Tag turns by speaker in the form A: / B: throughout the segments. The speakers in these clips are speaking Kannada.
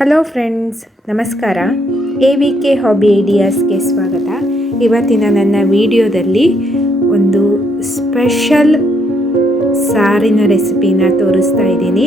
A: ಹಲೋ ಫ್ರೆಂಡ್ಸ್, ನಮಸ್ಕಾರ. ಎ ವಿ ಕೆ ಹಾಬಿ ಐಡಿಯಾಸ್ಗೆ ಸ್ವಾಗತ. ಇವತ್ತಿನ ನನ್ನ ವಿಡಿಯೋದಲ್ಲಿ ಒಂದು ಸ್ಪೆಷಲ್ ಸಾರಿನ ರೆಸಿಪಿನ ತೋರಿಸ್ತಾ ಇದ್ದೀನಿ.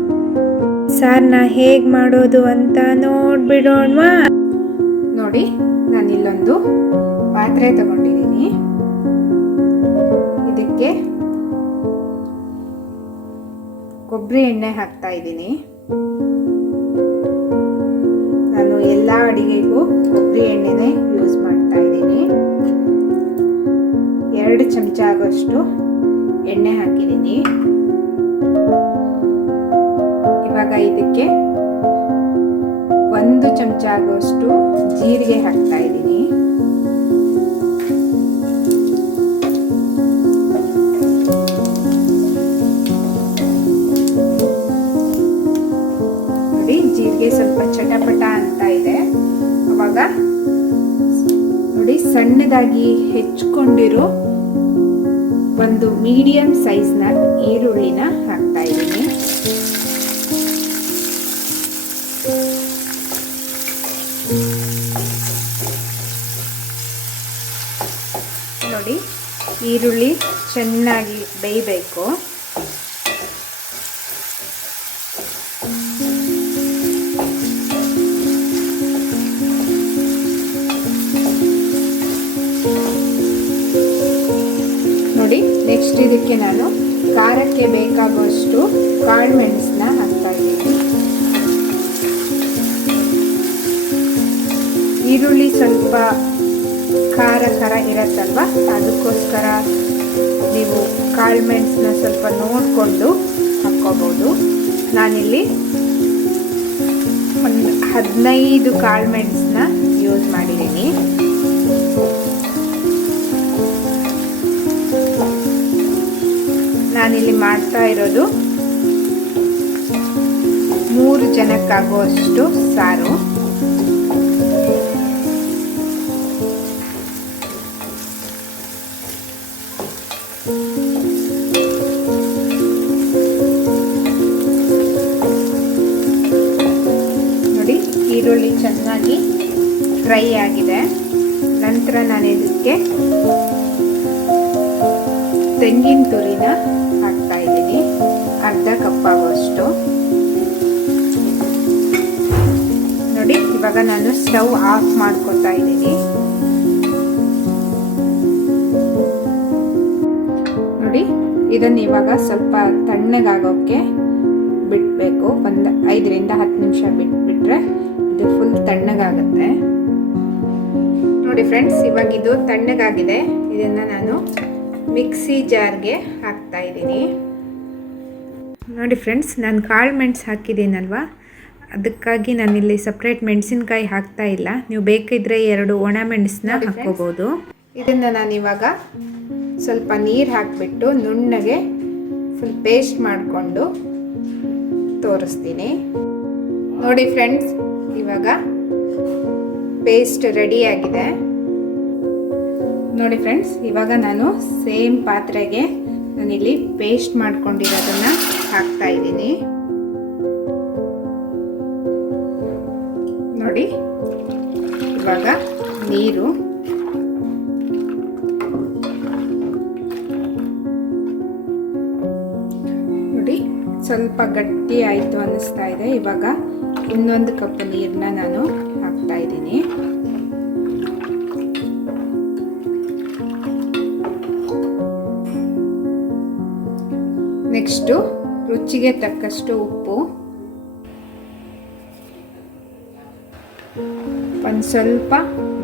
A: ಸಾರ್ನ ಹೇಗೆ ಮಾಡೋದು ಅಂತ ನೋಡ್ಬಿಡೋಣವಾ. ನೋಡಿ, ನಾನು ಇಲ್ಲೊಂದು ಪಾತ್ರೆ ತಗೊಂಡಿದ್ದೀನಿ ಇದಕ್ಕೆ ಕೊಬ್ಬರಿ ಎಣ್ಣೆ ಹಾಕ್ತಾ ಇದ್ದೀನಿ. ನಾನು ಎಲ್ಲ ಅಡಿಗೆಗೂ ಕೊಬ್ಬರಿ ಎಣ್ಣೆನೇ ಯೂಸ್ ಮಾಡ್ತಾ ಇದ್ದೀನಿ. ಎರಡು ಚಮಚ ಆಗೋಷ್ಟು ಎಣ್ಣೆ ಹಾಕಿದ್ದೀನಿ. ಇದಕ್ಕೆ ಒಂದು ಚಮಚ ಆಗುವಷ್ಟು ಜೀರಿಗೆ ಹಾಕ್ತಾ ಇದ್ದೀನಿ. ನೋಡಿ, ಜೀರಿಗೆ ಸ್ವಲ್ಪ ಚಟಪಟ ಅಂತ ಇದೆ. ಅವಾಗ ನೋಡಿ, ಸಣ್ಣದಾಗಿ ಹೆಚ್ಕೊಂಡಿರೋ ಒಂದು ಮೀಡಿಯಂ ಸೈಜ್ನ ಈರುಳ್ಳಿನ ಈರುಳ್ಳಿ ಚೆನ್ನಾಗಿ ಬೇಯಬೇಕು. ನೋಡಿ ನೆಕ್ಸ್ಟ್ ಇದಕ್ಕೆ ನಾನು ಖಾರಕ್ಕೆ ಬೇಕಾಗುವಷ್ಟು ಕಾಳು ಮೆಣಸನ್ನ ಹಾಕ್ತಾ ಇದ್ದೀನಿ. ಈರುಳ್ಳಿ ಸ್ವಲ್ಪ ಖಾರ ಥರ ಇರತ್ತಲ್ವ? ಅದಕ್ಕೋಸ್ಕರ ನೀವು ಕಾಳು ಮೆಣಸನ್ನ ಸ್ವಲ್ಪ ನೋಡಿಕೊಂಡು ಹಾಕ್ಕೋಬೋದು. ನಾನಿಲ್ಲಿ ಒಂದು ಹದಿನೈದು ಕಾಳು ಮೆಣಸನ್ನ ಯೂಸ್ ಮಾಡಿದ್ದೀನಿ. ನಾನಿಲ್ಲಿ ಮಾಡ್ತಾ ಇರೋದು ಮೂರು ಜನಕ್ಕಾಗುವಷ್ಟು ಸಾರು. ಫ್ರೈ ಆಗಿದೆ ನಂತರ ನಾನು ಇದಕ್ಕೆ ತೆಂಗಿನ ತುರಿನ ಹಾಕ್ತಾ ಇದ್ದೀನಿ. ಅರ್ಧ ಕಪ್ ಆಗುವಷ್ಟು ನೋಡಿ, ಇವಾಗ ನಾನು ಸ್ಟವ್ ಆಫ್ ಮಾಡ್ಕೊತಾ ಇದ್ದೀನಿ. ನೋಡಿ, ಇದನ್ನ ಇವಾಗ ಸ್ವಲ್ಪ ತಣ್ಣಗಾಗೋಕ್ಕೆ ಬಿಡಬೇಕು. ಒಂದು ಐದರಿಂದ ಹತ್ತು ನಿಮಿಷ ಬಿಟ್ಬಿಟ್ರೆ ಇದು ಫುಲ್ ತಣ್ಣಗಾಗುತ್ತೆ. ನೋಡಿ ಫ್ರೆಂಡ್ಸ್ ಇವಾಗ ಇದು ತಣ್ಣಗಾಗಿದೆ. ಇದನ್ನು ನಾನು ಮಿಕ್ಸಿ ಜಾರ್ಗೆ ಹಾಕ್ತಾ ಇದ್ದೀನಿ. ನೋಡಿ ಫ್ರೆಂಡ್ಸ್ ನಾನು ಕಾಳು ಮೆಣಸು ಹಾಕಿದ್ದೀನಲ್ವ? ಅದಕ್ಕಾಗಿ ನಾನಿಲ್ಲಿ ಸಪ್ರೇಟ್ ಮೆಣಸಿನ್ಕಾಯಿ ಹಾಕ್ತಾ ಇಲ್ಲ. ನೀವು ಬೇಕಿದ್ರೆ ಎರಡು ಒಣ ಮೆಣಸನ್ನ ಹಾಕ್ಕೋಬೋದು. ಇದನ್ನು ನಾನು ಇವಾಗ ಸ್ವಲ್ಪ ನೀರು ಹಾಕಿಬಿಟ್ಟು ನುಣ್ಣಗೆ ಫುಲ್ ಪೇಸ್ಟ್ ಮಾಡಿಕೊಂಡು ತೋರಿಸ್ತೀನಿ. ನೋಡಿ ಫ್ರೆಂಡ್ಸ್ ಇವಾಗ ಪೇಸ್ಟ್ ರೆಡಿಯಾಗಿದೆ ನೋಡಿ ಫ್ರೆಂಡ್ಸ್, ಇವಾಗ ನಾನು ಸೇಮ್ ಪಾತ್ರೆಗೆ ನಾನಿಲ್ಲಿ ಪೇಸ್ಟ್ ಮಾಡ್ಕೊಂಡಿರೋದನ್ನ ಹಾಕ್ತಾ ಇದ್ದೀನಿ. ನೋಡಿ, ಇವಾಗ ನೀರು. ನೋಡಿ, ಸ್ವಲ್ಪ ಗಟ್ಟಿ ಆಯಿತು ಅನ್ನಿಸ್ತಾ ಇದೆ. ಇವಾಗ ಇನ್ನೊಂದು ಕಪ್ ನೀರನ್ನ ನಾನು ಹಾಕ್ತಾ ಇದ್ದೀನಿ. ನೆಕ್ಸ್ಟು ರುಚಿಗೆ ತಕ್ಕಷ್ಟು ಉಪ್ಪು. ಒಂದು ಸ್ವಲ್ಪ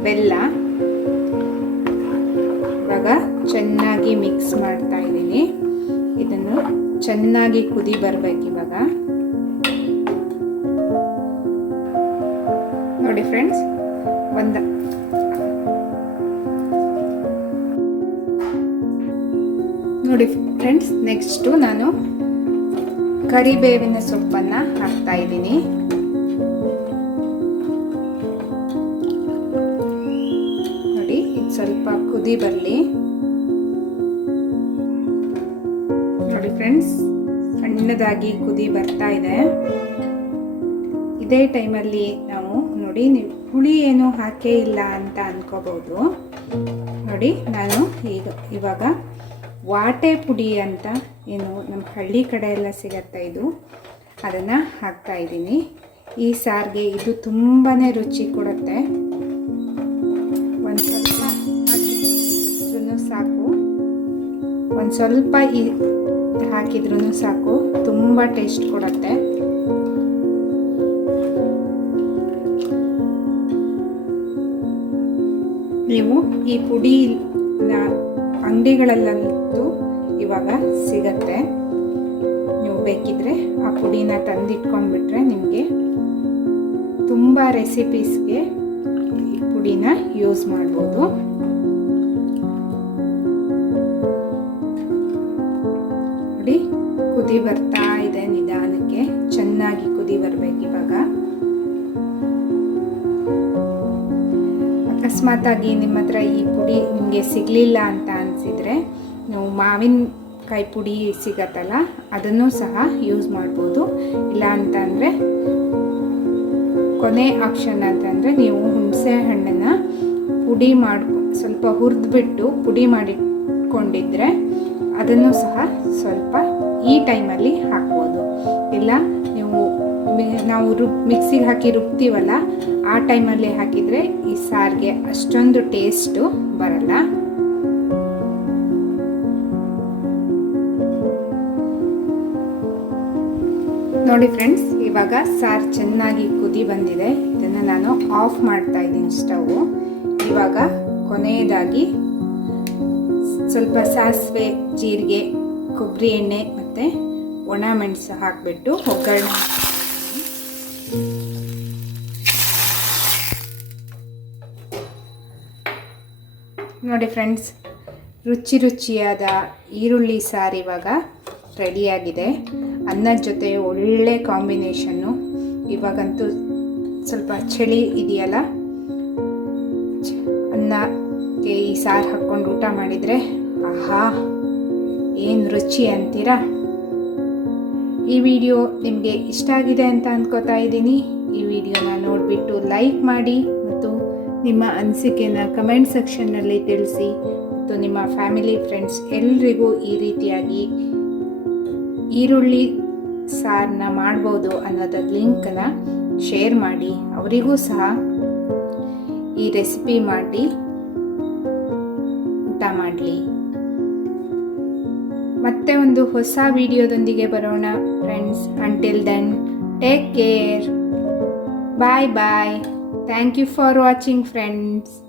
A: ಬೆಲ್ಲ. ಇವಾಗ ಚೆನ್ನಾಗಿ ಮಿಕ್ಸ್ ಮಾಡ್ತಾ ಇದ್ದೀನಿ. ಇದನ್ನು ಚೆನ್ನಾಗಿ ಕುದಿ ಬರಬೇಕು ಇವಾಗ. ನೋಡಿ ಫ್ರೆಂಡ್ಸ್, ಒಂದು ನೋಡಿ ಫ್ರೆಂಡ್ಸ್ ನೆಕ್ಸ್ಟು ನಾನು ಕರಿಬೇವಿನ ಸೊಪ್ಪನ್ನು ಹಾಕ್ತಾ ಇದ್ದೀನಿ. ನೋಡಿ, ಇದು ಸ್ವಲ್ಪ ಕುದಿ ಬರಲಿ. ನೋಡಿ ಫ್ರೆಂಡ್ಸ್ ಸಣ್ಣದಾಗಿ ಕುದಿ ಬರ್ತಾ ಇದೆ. ಇದೇ ಟೈಮಲ್ಲಿ ನಾವು ನೋಡಿ ನೀವು ಹುಳಿ ಏನು ಹಾಕೇ ಇಲ್ಲ ಅಂತ ಅನ್ಕೋಬಹುದು. ನೋಡಿ, ನಾನು ಈಗ ಇವಾಗ ವಾಟೆ ಪುಡಿ ಅಂತ ಏನು ನಮ್ಮ ಹಳ್ಳಿ ಕಡೆ ಎಲ್ಲ ಸಿಗತ್ತೆ ಇದು. ಅದನ್ನು ಹಾಕ್ತಾ ಇದ್ದೀನಿ. ಈ ಸಾರಿಗೆ ಇದು ತುಂಬಾ ರುಚಿ ಕೊಡುತ್ತೆ. ಒಂದು ಸ್ವಲ್ಪ ಹಾಕಿದ್ರೂ ಸಾಕು. ಒಂದು ಸ್ವಲ್ಪ ಈ ಹಾಕಿದ್ರೂ ಸಾಕು. ತುಂಬ ಟೇಸ್ಟ್ ಕೊಡುತ್ತೆ. ನೀವು ಈ ಪುಡಿ ಅಂಗಡಿಗಳಲ್ಲಂತೂ ಇವಾಗ ಸಿಗತ್ತೆ. ನೀವು ಬೇಕಿದ್ರೆ ಆ ಪುಡಿನ ತಂದಿಟ್ಕೊಂಡ್ಬಿಟ್ರೆ ನಿಮಗೆ ತುಂಬ ರೆಸಿಪೀಸ್ಗೆ ಈ ಪುಡಿನ ಯೂಸ್ ಮಾಡ್ಬೋದು. ನೋಡಿ, ಕುದಿ ಬರ್ತಾ ಇದೆ ನಿಧಾನಕ್ಕೆ. ಚೆನ್ನಾಗಿ ಕುದಿ ಬರಬೇಕು ಇವಾಗ. ಅಕಸ್ಮಾತಾಗಿ ನಿಮ್ಮ ಹತ್ರ ಈ ಪುಡಿ ನಿಮಗೆ ಸಿಗಲಿಲ್ಲ ಅಂತ ಅನಿಸಿದರೆ ಮಾವಿನ ಮಾವಿನಕಾಯಿ ಪುಡಿ ಸಿಗತ್ತಲ್ಲ, ಅದನ್ನು ಸಹ ಯೂಸ್ ಮಾಡ್ಬೋದು. ಇಲ್ಲ ಅಂತಂದರೆ, ಕೊನೆ ಆಪ್ಷನ್ ಅಂತಂದರೆ ನೀವು ಹುಣಸೆ ಹಣ್ಣನ್ನು ಪುಡಿ ಮಾಡಿ, ಸ್ವಲ್ಪ ಹುರಿದ್ಬಿಟ್ಟು ಪುಡಿ ಮಾಡಿಟ್ಕೊಂಡಿದ್ರೆ, ಅದನ್ನು ಸಹ ಸ್ವಲ್ಪ ಈ ಟೈಮಲ್ಲಿ ಹಾಕ್ಬೋದು. ಇಲ್ಲ, ನೀವು ನಾವು ರುಬ್ ಮಿಕ್ಸಿಗೆ ಹಾಕಿ ರುಬ್ತೀವಲ್ಲ, ಆ ಟೈಮಲ್ಲಿ ಹಾಕಿದರೆ ಈ ಸಾರಿಗೆ ಅಷ್ಟೊಂದು ಟೇಸ್ಟು ಬರಲ್ಲ. ನೋಡಿ ಫ್ರೆಂಡ್ಸ್ ಇವಾಗ ಸಾರು ಚೆನ್ನಾಗಿ ಕುದಿ ಬಂದಿದೆ. ಇದನ್ನು ನಾನು ಆಫ್ ಮಾಡ್ತಾ ಇದ್ದೀನಿ ಸ್ಟವ್ ಇವಾಗ ಕೊನೆಯದಾಗಿ ಸ್ವಲ್ಪ ಸಾಸಿವೆ, ಜೀರಿಗೆ, ಕೊಬ್ಬರಿ ಎಣ್ಣೆ ಮತ್ತು ಒಣ ಮೆಣಸು ಹಾಕಿಬಿಟ್ಟು ಒಗ್ಗರಣೆ ನೋಡಿ ಫ್ರೆಂಡ್ಸ್ ರುಚಿ ರುಚಿಯಾದ ಈರುಳ್ಳಿ ಸಾರು ಇವಾಗ ರೆಡಿಯಾಗಿದೆ ಅನ್ನದ ಜೊತೆ ಒಳ್ಳೆ ಕಾಂಬಿನೇಷನ್ನು. ಇವಾಗಂತೂ ಸ್ವಲ್ಪ ಚಳಿ ಇದೆಯಲ್ಲ? ಅನ್ನಕ್ಕೆ ಈ ಸಾರು ಹಾಕ್ಕೊಂಡು ಊಟ ಮಾಡಿದರೆ ಆಹಾ, ಏನು ರುಚಿ ಅಂತೀರಾ? ಈ ವಿಡಿಯೋ ನಿಮಗೆ ಇಷ್ಟ ಆಗಿದೆ ಅಂತ ಅಂದ್ಕೋತಾ ಇದ್ದೀನಿ. ಈ ವಿಡಿಯೋನ ನೋಡಿಬಿಟ್ಟು ಲೈಕ್ ಮಾಡಿ ಮತ್ತು ನಿಮ್ಮ ಅನಿಸಿಕೆನ ಕಮೆಂಟ್ ಸೆಕ್ಷನ್ನಲ್ಲಿ ತಿಳಿಸಿ. ಮತ್ತು ನಿಮ್ಮ ಫ್ಯಾಮಿಲಿ, ಫ್ರೆಂಡ್ಸ್ ಎಲ್ರಿಗೂ ಈ ರೀತಿಯಾಗಿ ಈರುಳ್ಳಿ ಸಾರನ್ನ ಮಾಡ್ಬೋದು ಅನ್ನೋದ್ರ ಲಿಂಕನ್ನು ಶೇರ್ ಮಾಡಿ. ಅವರಿಗೂ ಸಹ ಈ ರೆಸಿಪಿ ಮಾಡಿ, ಊಟ ಮಾಡಲಿ. ಮತ್ತೆ ಒಂದು ಹೊಸ ವಿಡಿಯೋದೊಂದಿಗೆ ಬರೋಣ friends until then take care bye bye thank you for watching friends